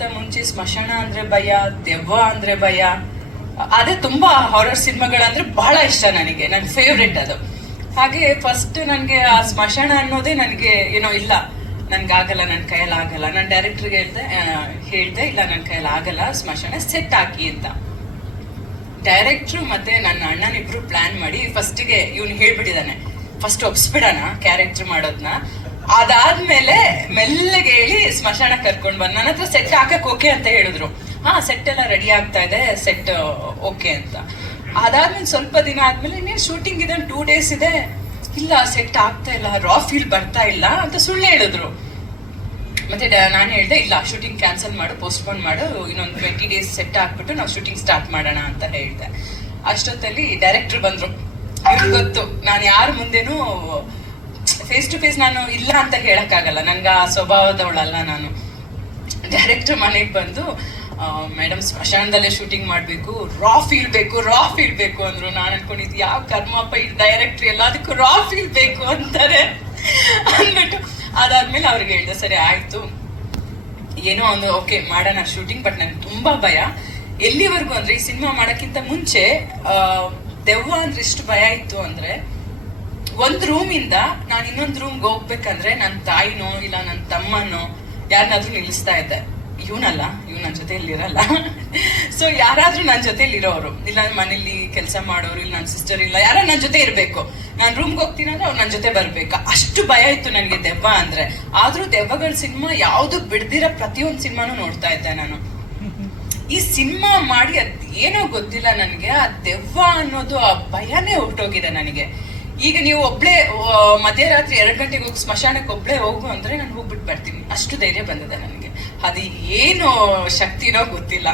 ಮುಂಚೆ ಸ್ಮಶಾನ ಅಂದ್ರೆ ಭಯ, ದೆವ್ವ ಅಂದ್ರೆ ಭಯ. ಅದೇ ತುಂಬಾ ಹಾರರ್ ಸಿನಿಮಾಗಳಂದ್ರೆ ಬಹಳ ಇಷ್ಟ ನನಗೆ, ನನ್ನ ಫೇವ್ರೆಟ್ ಅದು. ಹಾಗೆ ಫಸ್ಟ್ ನನಗೆ ಆ ಸ್ಮಶಾನ ಅನ್ನೋದೇ ನನಗೆ ಏನೋ ಇಲ್ಲ. ನನ್ಗಾಗಲ್ಲ ನನ್ನ ಕೈಯಲ್ಲಿ ಆಗಲ್ಲ. ನಾನು ಡೈರೆಕ್ಟರ್ಗೆ ಹೇಳ್ದೆ ಹೇಳ್ದೆ, ಇಲ್ಲ ನನ್ನ ಕೈಯಲ್ಲಿ ಆಗಲ್ಲ, ಸ್ಮಶಾನ ಸೆಟ್ ಹಾಕಿ ಅಂತ. ಡೈರೆಕ್ಟ್ರು ಮತ್ತೆ ನನ್ನ ಅಣ್ಣನಿಬ್ರು ಪ್ಲಾನ್ ಮಾಡಿ ಫಸ್ಟಿಗೆ ಇವ್ನು ಹೇಳ್ಬಿಟ್ಟಿದ್ದಾನೆ ಫಸ್ಟ್ ಒಪ್ಸ್ಬಿಡೋಣ ಕ್ಯಾರೆಕ್ಟರ್ ಮಾಡೋದ್ನ. ಅದಾದ್ಮೇಲೆ ಮೆಲ್ಲ ಸ್ಮಶಾನ ಕರ್ಕೊಂಡ್ ಬಂದ್. ನನ್ನ ಹತ್ರ ಸೆಟ್ ಹಾಕಕ್ ಓಕೆ ಅಂತ ಹೇಳಿದ್ರು. ಹಾ ಸೆಟ್ ಎಲ್ಲ ರೆಡಿ ಆಗ್ತಾ ಇದೆ ಸೆಟ್ ಓಕೆ ಅಂತ. ಅದಾದ್ಮೇಲೆ ಸ್ವಲ್ಪ ದಿನ ಆದ್ಮೇಲೆ ಇನ್ನೇನು ಶೂಟಿಂಗ್ ಇದೆ ಟೂ ಡೇಸ್ ಇದೆ. ಇಲ್ಲ ಸೆಟ್ ಆಗ್ತಾ ಇಲ್ಲ ರಾ ಫೀಲ್ ಬರ್ತಾ ಇಲ್ಲ ಅಂತ ಸುಳ್ಳು ಹೇಳಿದ್ರು. ಮತ್ತೆ ನಾನು ಹೇಳ್ದೆ, ಇಲ್ಲ ಶೂಟಿಂಗ್ ಕ್ಯಾನ್ಸಲ್ ಮಾಡು ಪೋಸ್ಟ್ಪೋನ್ ಮಾಡು, ಇನ್ನೊಂದು ಟ್ವೆಂಟಿ ಡೇಸ್ ಸೆಟ್ ಹಾಕ್ಬಿಟ್ಟು ನಾವು ಶೂಟಿಂಗ್ ಸ್ಟಾರ್ಟ್ ಮಾಡೋಣ ಅಂತ ಹೇಳ್ದೆ. ಅಷ್ಟೊತ್ತಲ್ಲಿ ಡೈರೆಕ್ಟರ್ ಬಂದ್ರು. ಗೊತ್ತು, ನಾನು ಯಾರ ಮುಂದೆನೂ ಫೇಸ್ ಟು ಫೇಸ್ ನಾನು ಇಲ್ಲ ಅಂತ ಹೇಳಕ್ಕಾಗಲ್ಲ. ನನ್ಗೆ ಆ ಸ್ವಭಾವದವಳಲ್ಲ ನಾನು. ಡೈರೆಕ್ಟ್ ಮನೆಗೆ ಬಂದು ಮೇಡಮ್ ಸ್ಮಶಾನದಲ್ಲೇ ಶೂಟಿಂಗ್ ಮಾಡಬೇಕು ರಾ ಫೀಲ್ ಬೇಕು ರಾ ಫೀಲ್ ಅಂದ್ರು. ನಾನು ಅನ್ಕೊಂಡಿದ್ದು, ಯಾವ ಕರ್ಮಪ್ಪ ಈ ಡೈರೆಕ್ಟ್ರ್ ಎಲ್ಲದಕ್ಕೂ ರಾ ಫೀಲ್ ಬೇಕು ಅಂತಾರೆ ಅಂದ್ಬಿಟ್ಟು. ಅದಾದ್ಮೇಲೆ ಅವ್ರಿಗೆ ಹೇಳ್ದೆ, ಸರಿ, ಆಯ್ತು. ಏನೋ ಒಂದು ಓಕೆ ಮಾಡೋಣ ಶೂಟಿಂಗ್ ಬಟ್ ನಂಗೆ ತುಂಬಾ ಭಯ. ಎಲ್ಲಿವರೆಗೂ ಅಂದ್ರೆ, ಈ ಸಿನಿಮಾ ಮಾಡೋಕ್ಕಿಂತ ಮುಂಚೆ ದೆವ್ವ ಅಂದ್ರೆ ಎಷ್ಟು ಭಯ ಇತ್ತು ಅಂದ್ರೆ ಒಂದ್ ರೂಮ್ ಇಂದ ನಾನು ಇನ್ನೊಂದ್ ರೂಮ್ಗೆ ಹೋಗ್ಬೇಕಂದ್ರೆ ನನ್ನ ತಾಯಿನೋ ಇಲ್ಲ ನನ್ನ ತಮ್ಮನೋ ಯಾರನ್ನಾದ್ರೂ ನಿಲ್ಲಿಸ್ತಾ ಇದ್ದೆ. ಇವನಲ್ಲ ಇವ್ ನನ್ನ ಜೊತೆ ಇರಲ್ಲ ಸೊ ಯಾರಾದ್ರೂ ನನ್ನ ಜೊತೆಲಿ ಇರೋರು ಇಲ್ಲ ಮನೇಲಿ ಕೆಲಸ ಮಾಡೋರು, ಇಲ್ಲ ನನ್ನ ಸಿಸ್ಟರ್ ಇಲ್ಲ, ಯಾರ ನನ್ನ ಜೊತೆ ಇರಬೇಕು. ನಾನು ರೂಮ್ಗೆ ಹೋಗ್ತೀನಿ ಅಂದ್ರೆ ಅವ್ರು ನನ್ನ ಜೊತೆ ಬರ್ಬೇಕು. ಅಷ್ಟು ಭಯ ಇತ್ತು ನನಗೆ ದೆವ್ವ ಅಂದ್ರೆ. ಆದ್ರೂ ದೆವ್ವಗಳ ಸಿನಿಮಾ ಯಾವ್ದು ಬಿಡ್ದಿರ ಪ್ರತಿಯೊಂದು ಸಿನಿಮಾನು ನೋಡ್ತಾ ಇದ್ದೆ ನಾನು. ಈ ಸಿನಿಮಾ ಮಾಡಿ ಅದ್ ಏನೋ ಗೊತ್ತಿಲ್ಲ ನನಗೆ. ಆ ದೆವ್ವ ಅನ್ನೋದು ಆ ಭಯನೇ ಹೊರಟೋಗಿದೆ ನನಗೆ. ಈಗ ನೀವು ಒಬ್ಳೆ ಮಧ್ಯರಾತ್ರಿ ಎರಡು ಗಂಟೆಗೆ ಹೋಗಿ ಸ್ಮಶಾನಕ್ಕೆ ಒಬ್ಳೆ ಹೋಗು ಅಂದ್ರೆ ನಾನು ಹೋಗ್ಬಿಟ್ಟು ಬರ್ತೀನಿ. ಅಷ್ಟು ಧೈರ್ಯ ಬಂದಿದೆ ನನಗೆ. ಅದು ಏನು ಶಕ್ತಿನೋ ಗೊತ್ತಿಲ್ಲ.